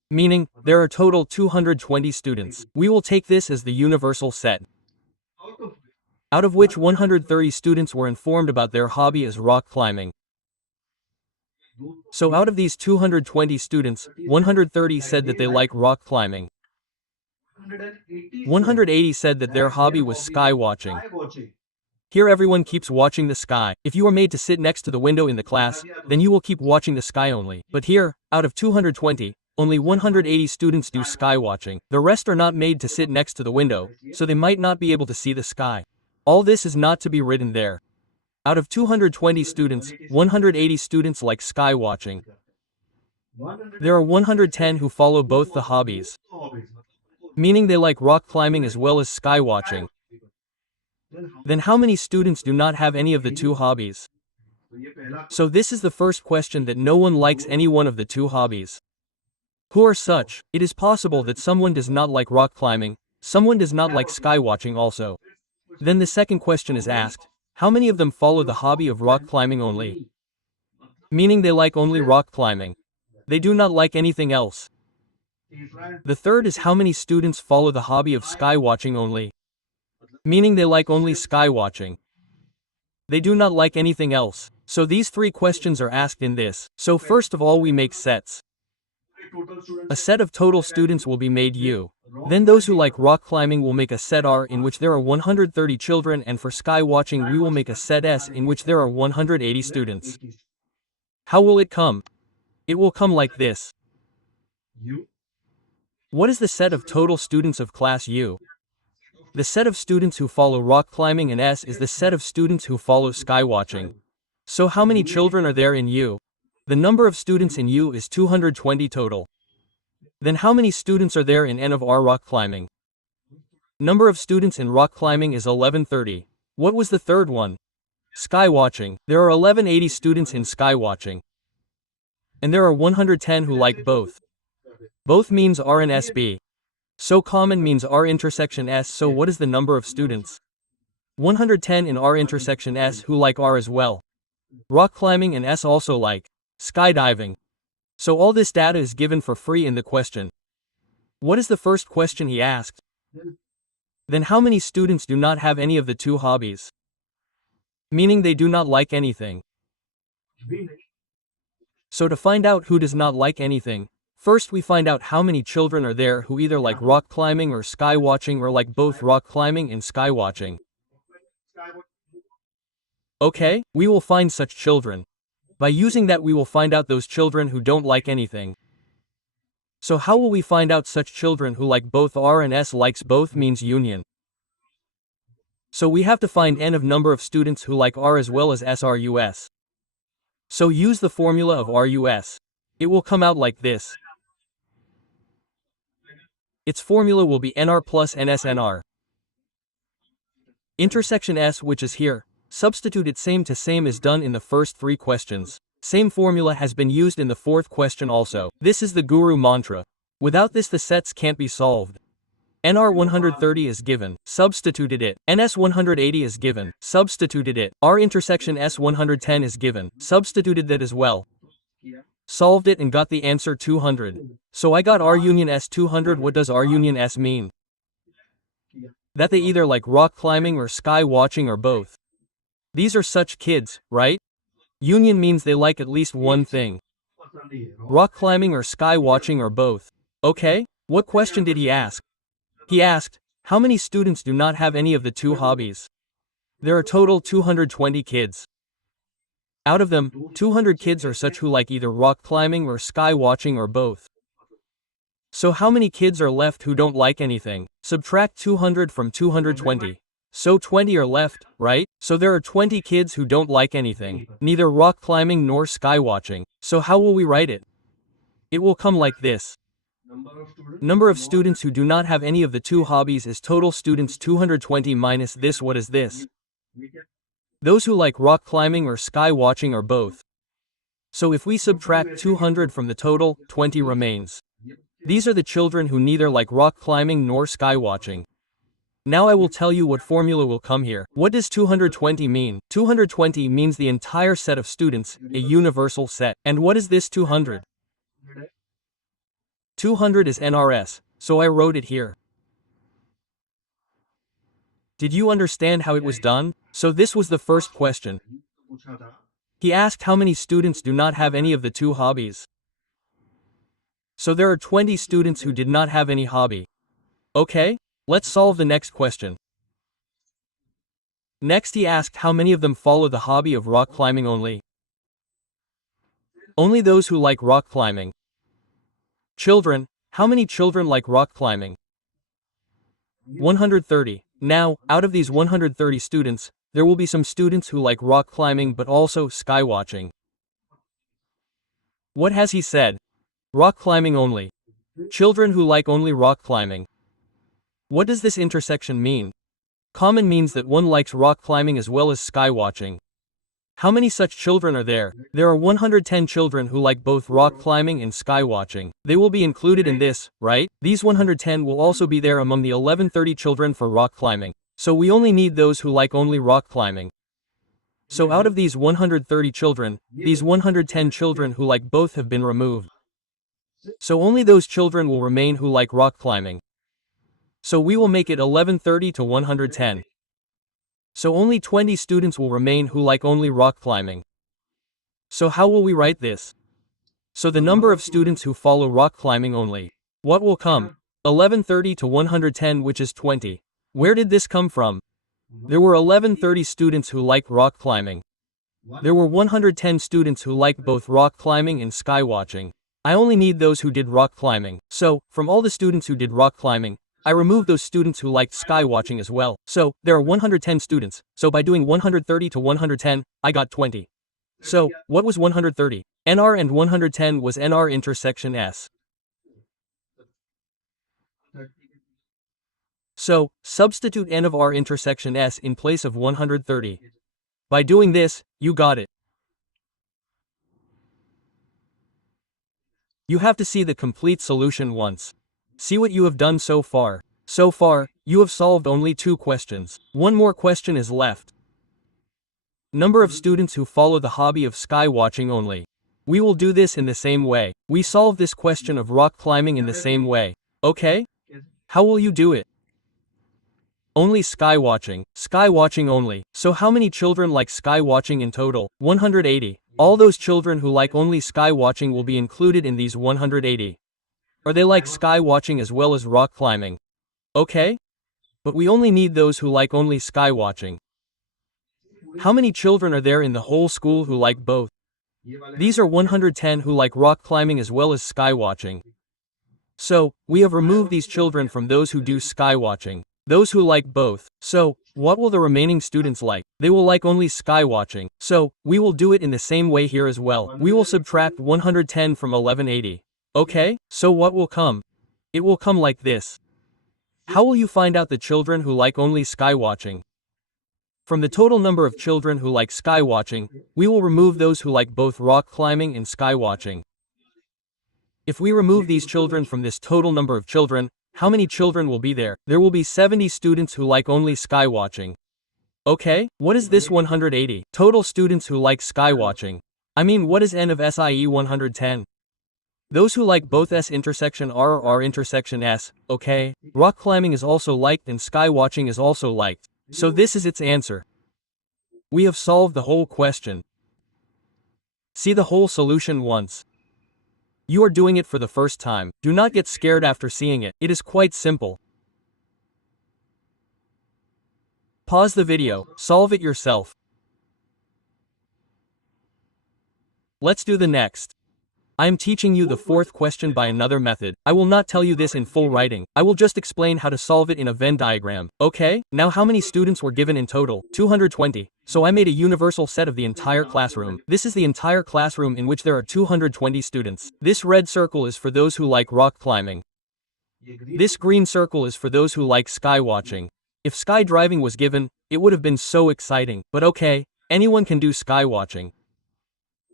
Meaning, there are total 220 students. We will take this as the universal set, out of out of which 130 students were informed about their hobby as rock climbing. So out of these 220 students, 130 said that they like rock climbing. 180 said that their hobby was sky watching. Watching Here everyone keeps watching the sky. If you are made to sit next to the window in the class, then you will keep watching the sky only. But here, out of 220, only 180 students do sky watching. The rest are not made to sit next to the window, so they might not be able to see the sky. All this is not to be written there. Out of 220 students, 180 students like sky watching. There are 110 who follow both the hobbies, meaning they like rock climbing as well as sky watching. Then how many students do not have any of the two hobbies? तो ये पहला So this is the first question, that no one likes any one of the two hobbies. Who are such? It is possible that someone does not like rock climbing, someone does not like sky watching also. Then the second question is asked, How many of them follow the hobby of rock climbing only? Meaning they like only rock climbing. They do not like anything else. तीसरा है The third is how many students follow the hobby of sky watching only. Meaning they like only sky watching. They do not like anything else. So these three questions are asked in this. So first of all we make sets. Total student A set of total students will be made U. Then those who like rock climbing will make a set R in which there are 130 children, and for sky watching we will make a set S in which there are 180 students. How will it come? It will come like this. You What is the set of total students of class U? The set of students who follow rock climbing, and S is the set of students who follow sky watching. So how many children are there in U? The number of students in U is 220 total. Then how many students are there in N of R rock climbing? Number of students in rock climbing is 1130. What was the third one? Sky watching. There are 1180 students in sky watching. And there are 110 who like both. Both means R and SB. So common means R intersection S, so what is the number of students? 110 in R intersection S who like R as well. Rock climbing and S also like skydiving. So all this data is given for free in the question. What is the first question he asked? Then how many students do not have any of the two hobbies? Meaning they do not like anything. भी नहीं So to find out who does not like anything, first we find out how many children are there who either like rock climbing or sky watching, or like both rock climbing and sky watching. Okay, we will find such children. By using that we will find out those children who don't like anything. So how will we find out such children who like both R and S? Likes both means union. So we have to find N of number of students who like R as well as SRUS. So use the formula of RUS. It will come out like this. Its formula will be NR plus NSNR. Intersection S, which is here, substitute it same to same is done in the first three questions. Same formula has been used in the fourth question also. This is the guru mantra. Without this the sets can't be solved. NR 130 is given, substituted it. NS 180 is given, substituted it. R intersection S 110 is given, substituted that as well. Solved it and got the answer 200. So I got R union S 200. What does R union S mean? That they either like rock climbing or sky watching or both. These are such kids, right? Union means they like at least one thing. पसंद ही है Rock climbing or sky watching or both. Okay, what question did he ask? He asked, how many students do not have any of the two hobbies? There are total 220 kids. Out of them, 200 kids are such who like either rock climbing or sky watching or both. So how many kids are left who don't like anything? Subtract 200 from 220. So 20 are left, right? So there are 20 kids who don't like anything, neither rock climbing nor sky watching. So how will we write it? It will come like this. Number of students who do not have any of the two hobbies is total students 220 minus this. What is this? Those who like rock climbing or sky watching or both. So if we subtract 200 from the total, 20 remains. These are the children who neither like rock climbing nor sky watching. Now I will tell you what formula will come here. What does 220 mean? 220 means the entire set of students, a universal set. And what is this 200? 200 is NRS, so I wrote it here. Did you understand how it was done? So this was the first question. पूछा था He asked how many students do not have any of the two hobbies. So there are 20 students who did not have any hobby. Okay, let's solve the next question. Next he asked how many of them follow the hobby of rock climbing only. Only those who like rock climbing. Children, how many children like rock climbing? 130. Now, out of these 130 students, there will be some students who like rock climbing but also sky watching. What has he said? Rock climbing only. Children who like only rock climbing. What does this intersection mean? Common means that one likes rock climbing as well as sky watching. How many such children are there? There are 110 children who like both rock climbing and sky watching. They will be included in this, right? These 110 will also be there among the 1130 children for rock climbing. So we only need those who like only rock climbing. So out of these 130 children, these 110 children who like both have been removed. So only those children will remain who like rock climbing. So we will make it 1130 to 110. So only 20 students will remain who like only rock climbing. So how will we write this? So the number of students who follow rock climbing only. What will come? 1130 to 110, which is 20. Where did this come from? There were 1130 students who like rock climbing. There were 110 students who like both rock climbing and sky watching. I only need those who did rock climbing. So, from all the students who did rock climbing, I removed those students who liked sky watching as well. So, there are 110 students. So by doing 130 to 110, I got 20. So, what was 130? NR and 110 was NR intersection S. So, substitute N of R intersection S in place of 130. By doing this, you got it. You have to see the complete solution once. See what you have done so far. So far, you have solved only 2 questions. One more question is left. Number of students who follow the hobby of sky watching only. We will do this in the same way. We solve this question of rock climbing in the same way. Okay? How will you do it? Only sky watching only. So how many children like sky watching in total? 180. All those children who like only sky watching will be included in these 180. Are they like sky watching as well as rock climbing? Okay? But we only need those who like only sky watching. How many children are there in the whole school who like both? These are 110 who like rock climbing as well as sky watching. So, we have removed these children from those who do sky watching. Those who like both. So, what will the remaining students like? They will like only sky watching. So, we will do it in the same way here as well. We will subtract 110 from 1180. Okay? So what will come? It will come like this. How will you find out the children who like only sky watching? From the total number of children who like sky watching, we will remove those who like both rock climbing and sky watching. If we remove these children from this total number of children, how many children will be there? There will be 70 students who like only sky watching. Okay, what is this 180? Total students who like sky watching. I mean, what is N of SIE 110? Those who like both S intersection R or R intersection S, okay? Rock climbing is also liked and sky watching is also liked. So this is its answer. We have solved the whole question. See the whole solution once. You are doing it for the first time. Do not get scared after seeing it. It is quite simple. Pause the video, solve it yourself. Let's do the next. I am teaching you the 4th question by another method. I will not tell you this in full writing. I will just explain how to solve it in a Venn diagram. Okay? Now how many students were given in total? 220. So I made a universal set of the entire classroom. This is the entire classroom in which there are 220 students. This red circle is for those who like rock climbing. This green circle is for those who like sky watching. If sky driving was given, it would have been so exciting. But okay, anyone can do sky watching.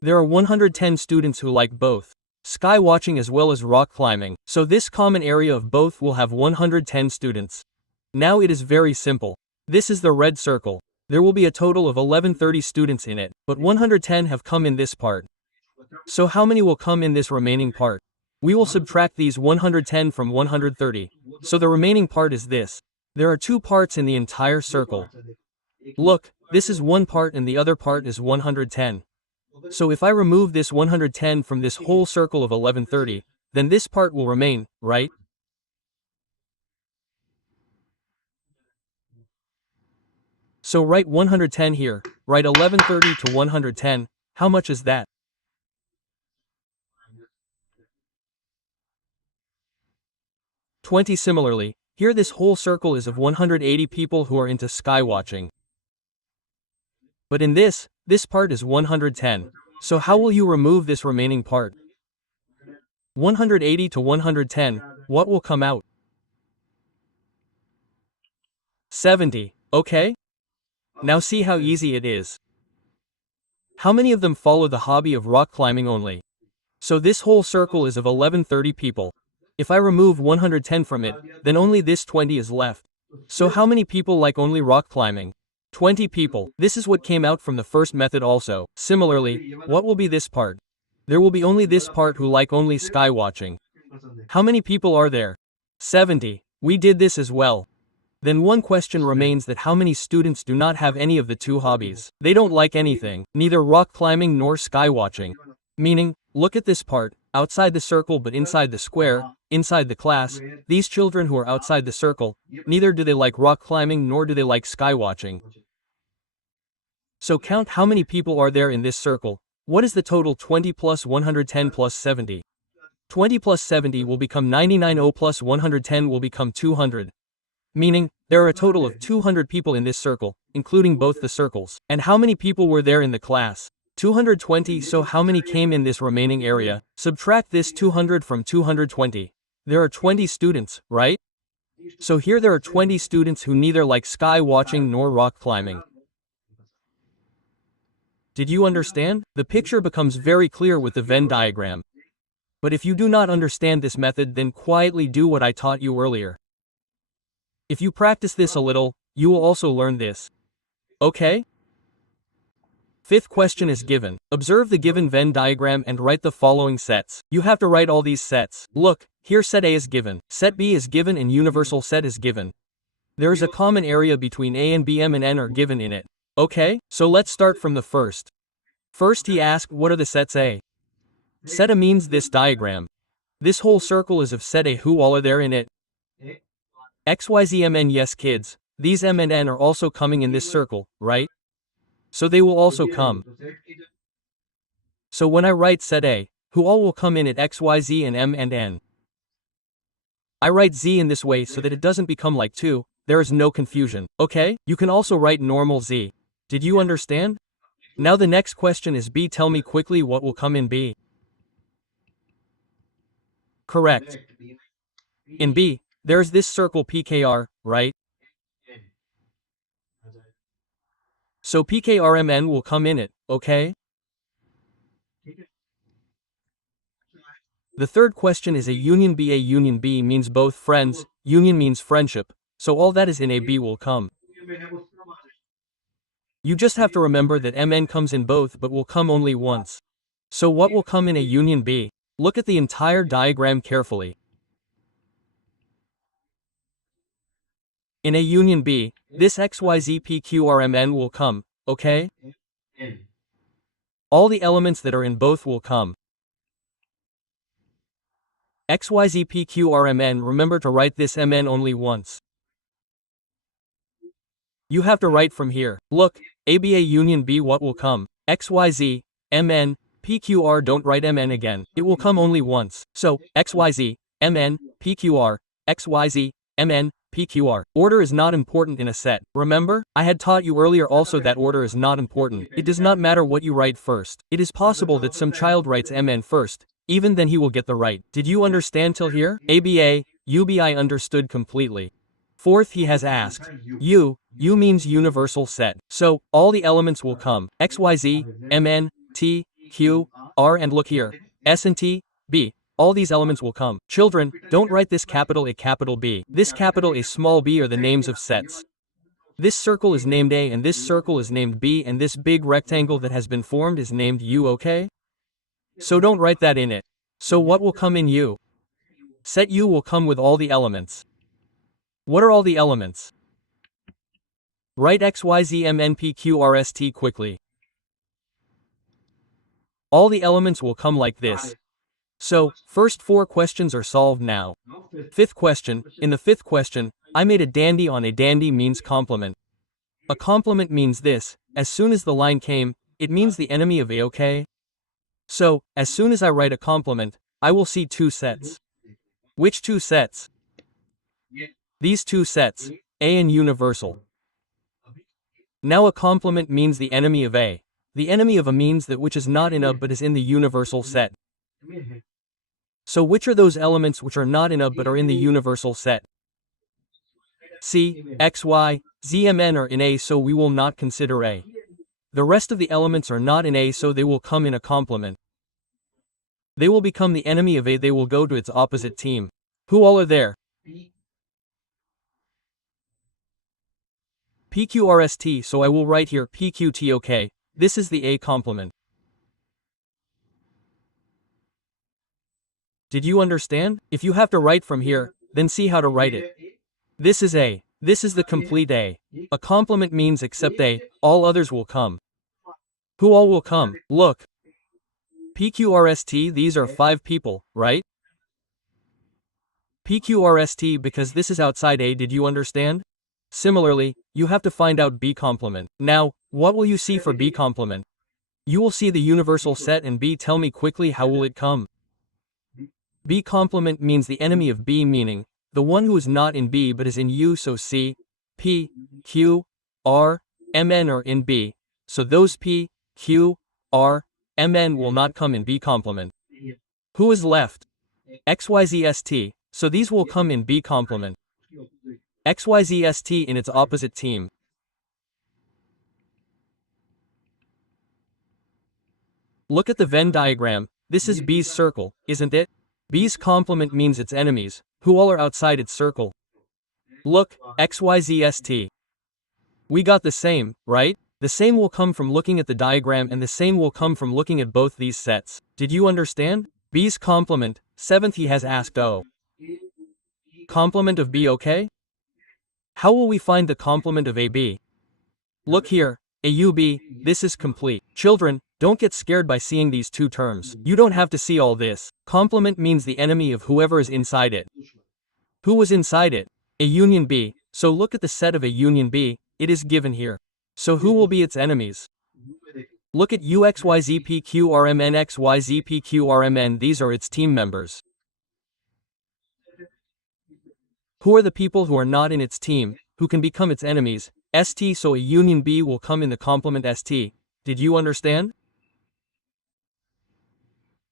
There are 110 students who like both sky watching as well as rock climbing, so this common area of both will have 110 students. Now it is very simple. This is the red circle. There will be a total of 1130 students in it, but 110 have come in this part. So how many will come in this remaining part? We will subtract these 110 from 130. So the remaining part is this. There are 2 parts in the entire circle. Look, this is one part and the other part is 110. So if I remove this 110 from this whole circle of 1130, then this part will remain, right? So write 110 here, write 1130 to 110, how much is that? $20. Similarly, here this whole circle is of 180 people who are into sky watching. But in this part is 110. So how will you remove this remaining part? 180 to 110, what will come out? 70, okay? Now see how easy it is. How many of them follow the hobby of rock climbing only? So this whole circle is of 1130 people. If I remove 110 from it, then only this 20 is left. So how many people like only rock climbing? 20 people. This is what came out from the first method also. Similarly, what will be this part? There will be only this part who like only sky watching. How many people are there? 70. We did this as well. Then one question remains, that how many students do not have any of the two hobbies. They don't like anything, neither rock climbing nor sky watching. Meaning, look at this part, outside the circle but inside the square, inside the class, these children who are outside the circle, neither do they like rock climbing nor do they like sky watching. So count how many people are there in this circle. What is the total? 20 plus 110 plus 70. 20 plus 70 will become 99. 0 plus 110 will become 200. Meaning, there are a total of 200 people in this circle, including both the circles. And how many people were there in the class? 220. So how many came in this remaining area? Subtract this 200 from 220. There are 20 students, right? So here there are 20 students who neither like sky watching nor rock climbing. Did you understand? The picture becomes very clear with the Venn diagram. But if you do not understand this method, then quietly do what I taught you earlier. If you practice this a little, you will also learn this. Okay? Fifth question is given. Observe the given Venn diagram and write the following sets. You have to write all these sets. Look, here set A is given, set B is given, and universal set is given. There is a common area between A and B. M and N are given in it. Okay? So let's start from the first. First he asked, what are the sets A? Set A means this diagram. This whole circle is of set A. Who all are there in it? XYZ MN. Yes kids, these M and N are also coming in this circle, right? So they will also come. So when I write set A, who all will come in at XYZ and M and N? I write Z in this way so that it doesn't become like 2, there is no confusion, okay? You can also write normal Z. Did you understand? Now the next question is B. Tell me quickly what will come in B. Correct. In B, there's this circle PKR, right? So PKRMN will come in it, okay? The third question is a union B. A union B means both friends, union means friendship, so all that is in A B will come. You just have to remember that MN comes in both but will come only once. So what will come in a union B? Look at the entire diagram carefully. In a union B, this XYZPQRMN will come, okay? All the elements that are in both will come. XYZPQRMN, remember to write this MN only once. You have to write from here. Look, ABA union B, what will come? XYZ, MN, PQR, don't write MN again. It will come only once. So, XYZ, MN, PQR, XYZ, MN, PQR. Order is not important in a set. Remember? I had taught you earlier also that order is not important. It does not matter what you write first. It is possible that some child writes MN first. Even then he will get the right. Did you understand till here? ABA, UBI understood completely. Fourth he has asked. U means universal set. So, all the elements will come. XYZ, MN, T, Q, R, and look here. S and T, B. All these elements will come. Children, don't write this capital A capital B. This capital A small b are the names of sets. This circle is named A and this circle is named B and this big rectangle that has been formed is named U, okay? So don't write that in it. So what will come in U? Set U will come with all the elements. What are all the elements? Write XYZMNPQRST quickly. All the elements will come like this. So, first 4 questions are solved now. Fifth question, in the fifth question, I made a dandy on a dandy means complement. A complement means this, as soon as the line came, it means the enemy of A, okay? So, as soon as I write a complement, I will see 2 sets. Which 2 sets? These 2 sets, A and universal. Now a complement means the enemy of A. The enemy of A means that which is not in A but is in the universal set. So which are those elements which are not in A but are in the universal set? C, X, Y, Z, M, N are in A, so we will not consider A. The rest of the elements are not in A, so they will come in a complement. They will become the enemy of A, they will go to its opposite team. Who all are there? PQRST, so I will write here PQTOK. This is the A complement. Did you understand? If you have to write from here, then see how to write it. This is A. This is the complete A. A complement means except A, all others will come. Who all will come? Look. PQRST, these are 5 people, right? PQRST because this is outside A, did you understand? Similarly, you have to find out B complement. Now, what will you see for B complement? You will see the universal set and B. Tell me quickly, how will it come? B complement means the enemy of B, meaning the one who is not in B but is in U, so C, P, Q, R, Mn are in B, so those P, Q, R, Mn will not come in B complement. Who is left? XYZST, so these will come in B complement. XYZST in its opposite team. Look at the Venn diagram, this is B's circle, isn't it? B's complement means its enemies, who all are outside its circle. Look, XYZST. We got the same, right? The same will come from looking at the diagram and the same will come from looking at both these sets. Did you understand? B's complement, 7th he has asked O. Complement of B, okay? How will we find the complement of AB? Look here, AUB, this is complete. Children, don't get scared by seeing these two terms. You don't have to see all this. Complement means the enemy of whoever is inside it. Who was inside it? A union B. So look at the set of A union B, it is given here. So who will be its enemies? Look at UXYZPQRMN, these are its team members. Who are the people who are not in its team, who can become its enemies? ST, so A union B will come in the complement ST. Did you understand?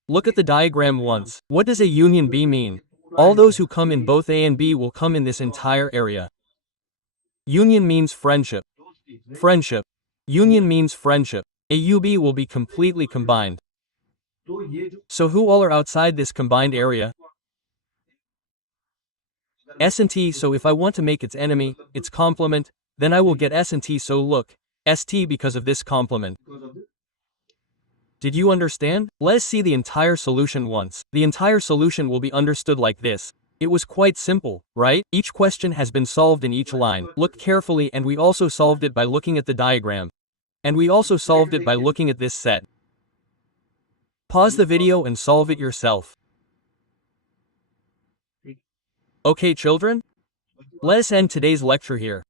Look at the diagram once. What does A union B mean? All those who come in both A and B will come in this entire area. Union means friendship. Friendship. Union means friendship. AUB will be completely combined. So who all are outside this combined area? S and T, so if I want to make its enemy, its complement, then I will get S and T, so look, ST because of this complement. Did you understand? Let's see the entire solution once. The entire solution will be understood like this. It was quite simple, right? Each question has been solved in each line. Look carefully, and we also solved it by looking at the diagram. And we also solved it by looking at this set. Pause the video and solve it yourself. Okay, children? Let's end today's lecture here.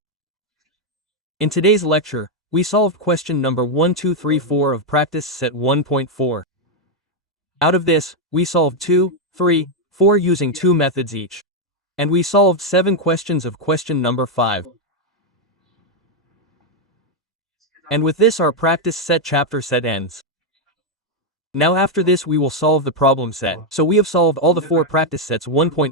In today's lecture, we solved question number 1, 2, 3, 4 of practice set 1.4. Out of this, we solved 2, 3, 4 using 2 methods each. And we solved 7 questions of question number 5. And with this our practice set chapter set ends. Now after this we will solve the problem set. So we have solved all the 4 practice sets 1.1,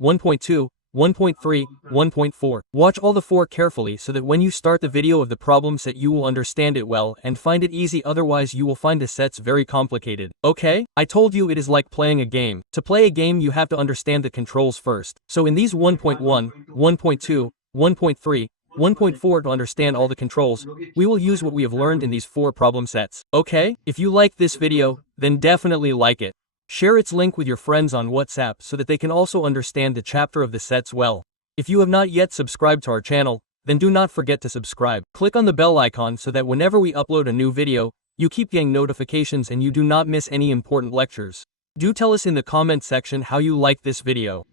1.2, 1.3, 1.4. Watch all the 4 carefully so that when you start the video of the problem set you will understand it well and find it easy, otherwise you will find the sets very complicated. Okay? I told you it is like playing a game. To play a game you have to understand the controls first. So in these 1.1, 1.2, 1.3, 1.4 to understand all the controls, we will use what we have learned in these 4 problem sets. Okay? If you like this video, then definitely like it. Share its link with your friends on WhatsApp so that they can also understand the chapter of the sets well. If you have not yet subscribed to our channel, then do not forget to subscribe. Click on the bell icon so that whenever we upload a new video, you keep getting notifications and you do not miss any important lectures. Do tell us in the comment section how you like this video.